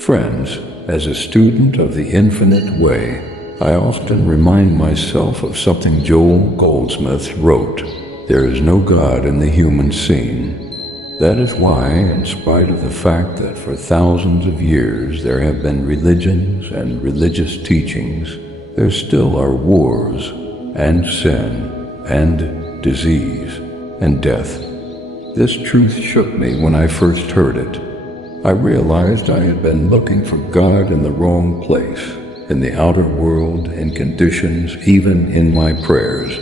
Friends, as a student of the infinite way, I often remind myself of something Joel Goldsmith wrote. There is no God in the human scene. That is why, in spite of the fact that for thousands of years there have been religions and religious teachings, there still are wars and sin and disease and death. This truth shook me when I first heard it. I realized I had been looking for God in the wrong place, in the outer world, in conditions, even in my prayers.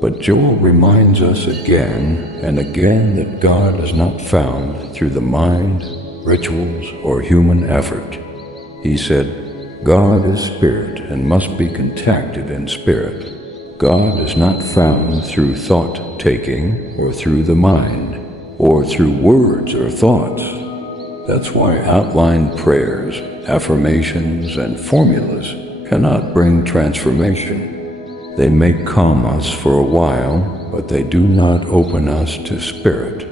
But Joel reminds us again and again that God is not found through the mind, rituals, or human effort. He said, God is spirit and must be contacted in spirit. God is not found through thought-taking or through the mind or through words or thoughts. That's why outlined prayers, affirmations, and formulas cannot bring transformation. They may calm us for a while, but they do not open us to spirit.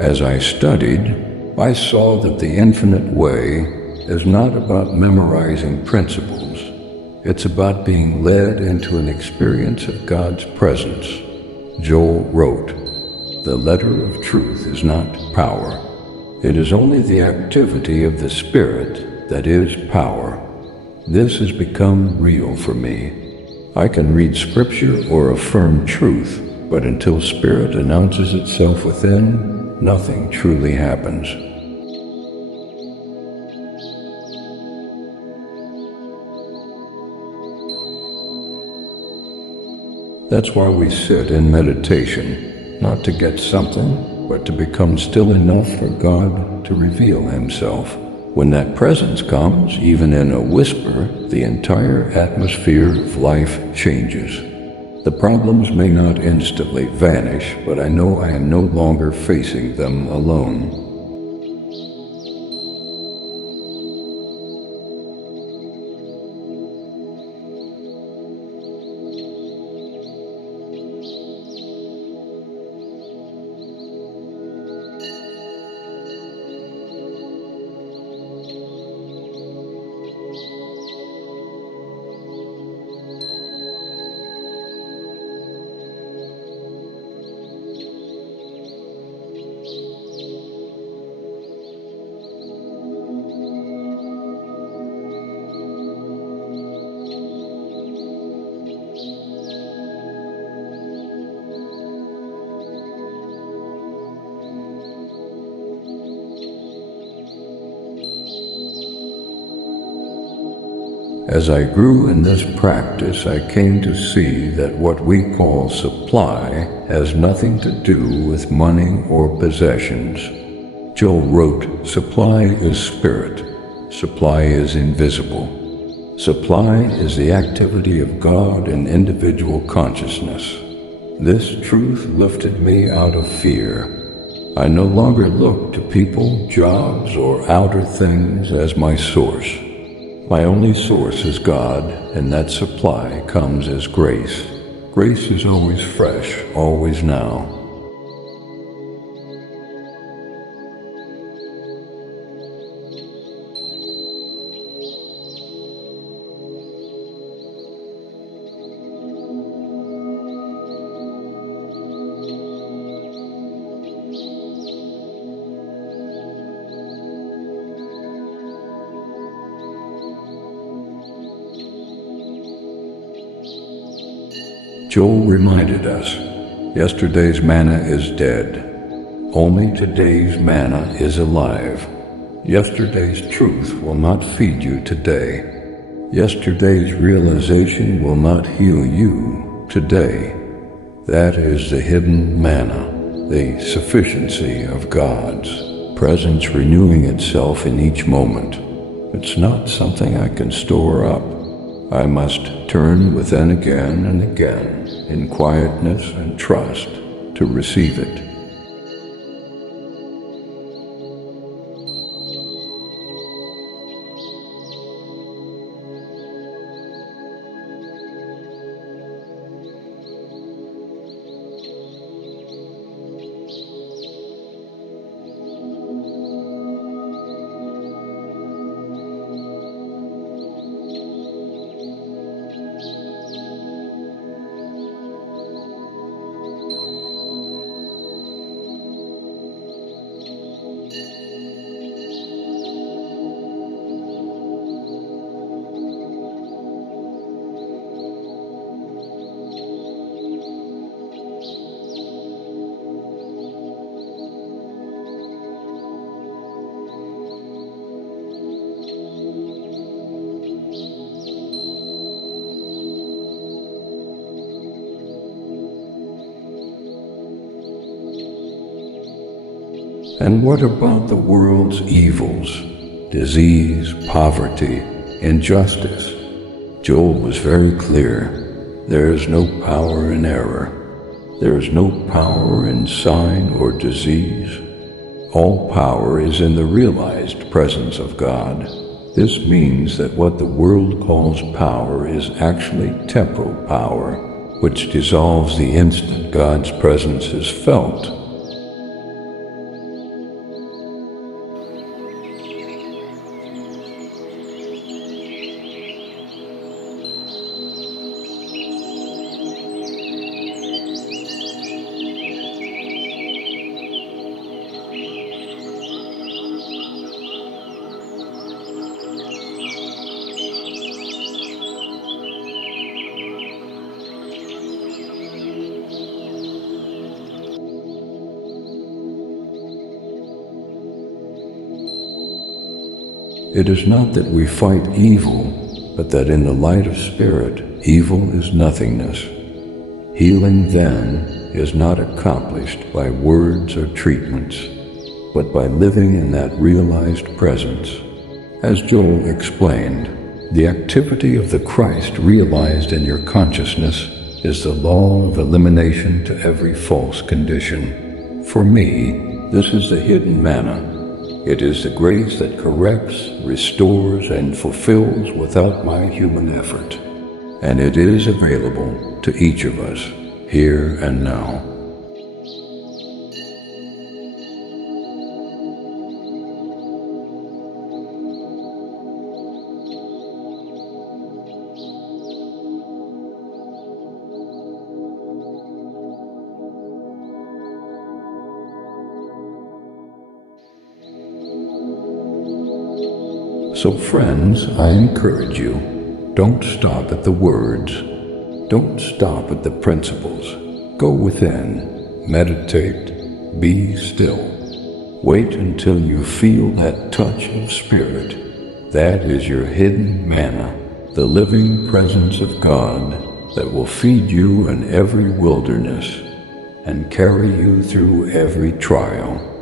As I studied, I saw that the infinite way is not about memorizing principles. It's about being led into an experience of God's presence. Joel wrote, "The letter of truth is not power. It is only the activity of the Spirit that is power." This has become real for me. I can read Scripture or affirm truth, but until Spirit announces itself within, nothing truly happens. That's why we sit in meditation, not to get something, but to become still enough for God to reveal Himself. When that presence comes, even in a whisper, the entire atmosphere of life changes. The problems may not instantly vanish, but I know I am no longer facing them alone. As I grew in this practice, I came to see that what we call supply has nothing to do with money or possessions. Joel wrote, "Supply is spirit. Supply is invisible. Supply is the activity of God in individual consciousness." This truth lifted me out of fear. I no longer look to people, jobs, or outer things as my source. My only source is God, and that supply comes as grace. Grace is always fresh, always now. Joel reminded us, yesterday's manna is dead. Only today's manna is alive. Yesterday's truth will not feed you today. Yesterday's realization will not heal you today. That is the hidden manna, the sufficiency of God's presence renewing itself in each moment. It's not something I can store up. I must turn within again and again in quietness and trust to receive it. And what about the world's evils? Disease, poverty, injustice. Joel was very clear. There is no power in error. There is no power in sign or disease. All power is in the realized presence of God. This means that what the world calls power is actually temporal power, which dissolves the instant God's presence is felt. It is not that we fight evil, but that in the light of spirit, evil is nothingness. Healing, then, is not accomplished by words or treatments, but by living in that realized presence. As Joel explained, the activity of the Christ realized in your consciousness is the law of elimination to every false condition. For me, this is the hidden manna. It is the grace that corrects, restores, and fulfills without my human effort. And it is available to each of us, here and now. So friends, I encourage you, don't stop at the words. Don't stop at the principles. Go within, meditate, be still. Wait until you feel that touch of spirit. That is your hidden manna, the living presence of God that will feed you in every wilderness and carry you through every trial.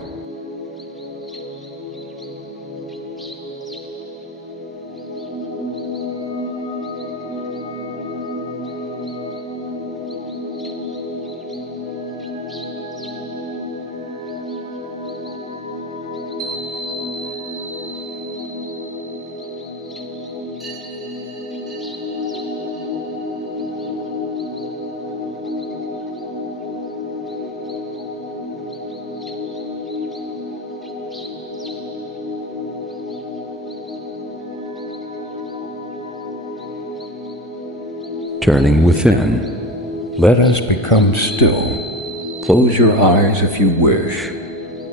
Turning within, let us become still. Close your eyes if you wish.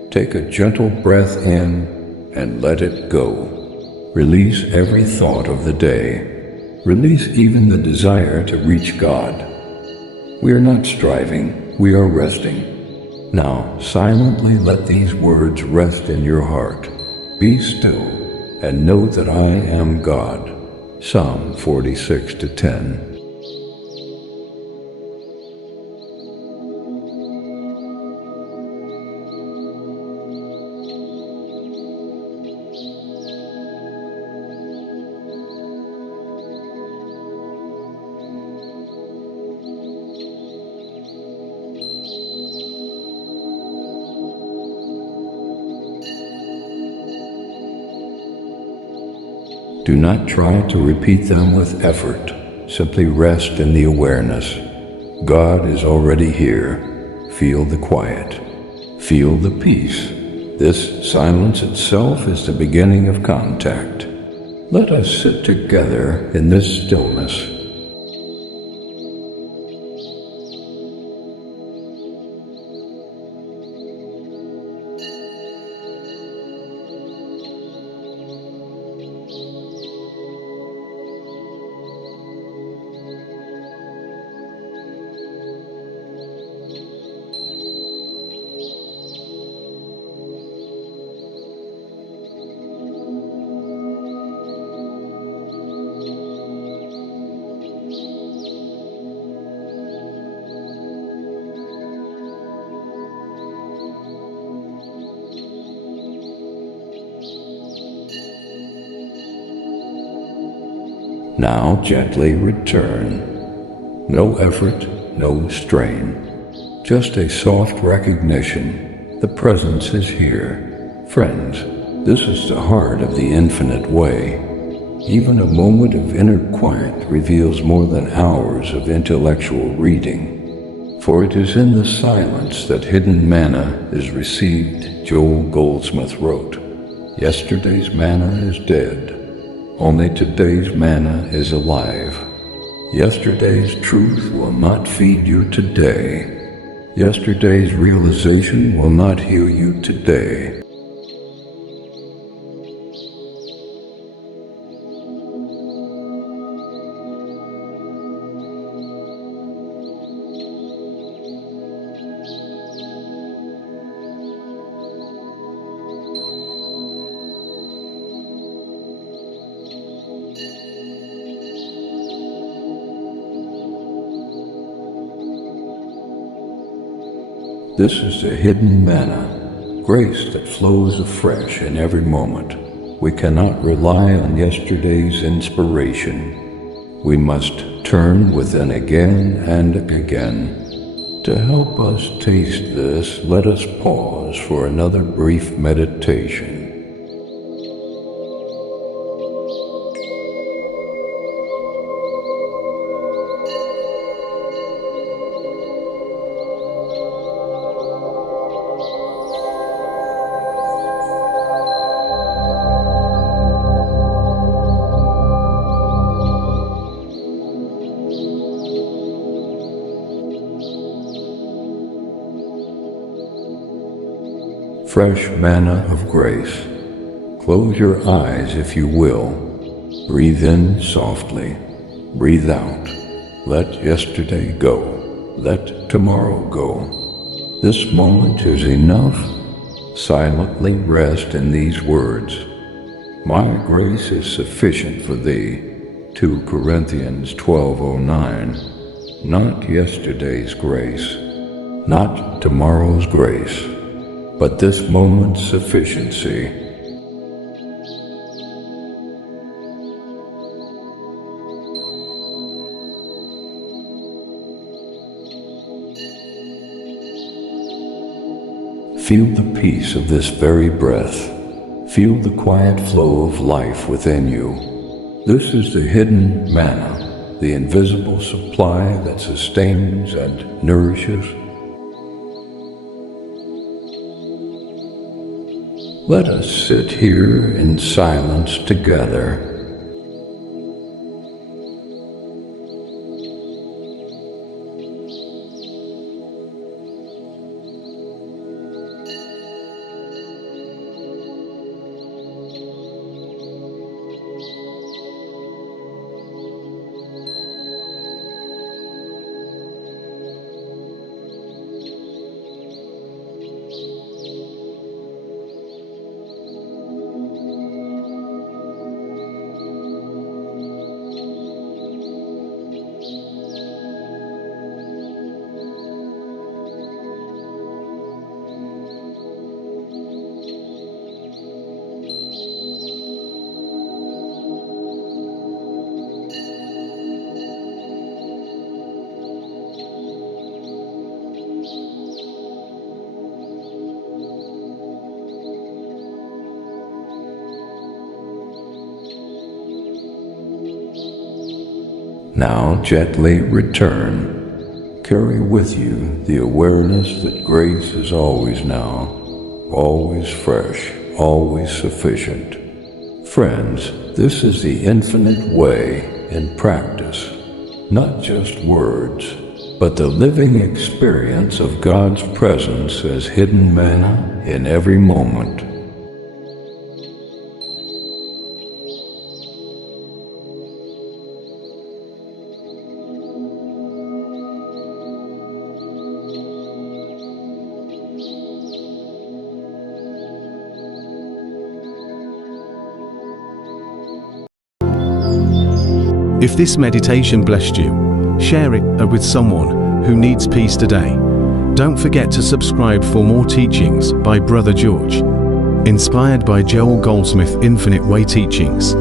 Take a gentle breath in and let it go. Release every thought of the day. Release even the desire to reach God. We are not striving, we are resting. Now silently let these words rest in your heart. Be still and know that I am God. Psalm 46:10. Do not try to repeat them with effort. Simply rest in the awareness. God is already here. Feel the quiet. Feel the peace. This silence itself is the beginning of contact. Let us sit together in this stillness. Now gently return. No effort, no strain. Just a soft recognition. The presence is here. Friends, this is the heart of the infinite way. Even a moment of inner quiet reveals more than hours of intellectual reading. For it is in the silence that hidden manna is received, Joel Goldsmith wrote. Yesterday's manna is dead. Only today's manna is alive. Yesterday's truth will not feed you today. Yesterday's realization will not heal you today. This is the hidden manna, grace that flows afresh in every moment. We cannot rely on yesterday's inspiration. We must turn within again and again. To help us taste this, let us pause for another brief meditation. Fresh manna of grace. Close your eyes if you will. Breathe in softly. Breathe out. Let yesterday go. Let tomorrow go. This moment is enough. Silently rest in these words. My grace is sufficient for thee. 2 Corinthians 12:09. Not yesterday's grace. Not tomorrow's grace. But this moment's sufficiency. Feel the peace of this very breath. Feel the quiet flow of life within you. This is the hidden manna, the invisible supply that sustains and nourishes. Let us sit here in silence together. Now gently return. Carry with you the awareness that grace is always now, always fresh, always sufficient. Friends, this is the infinite way in practice, not just words, but the living experience of God's presence as hidden manna in every moment. If this meditation blessed you, share it with someone who needs peace today. Don't forget to subscribe for more teachings by Brother George. Inspired by Joel Goldsmith Infinite Way Teachings.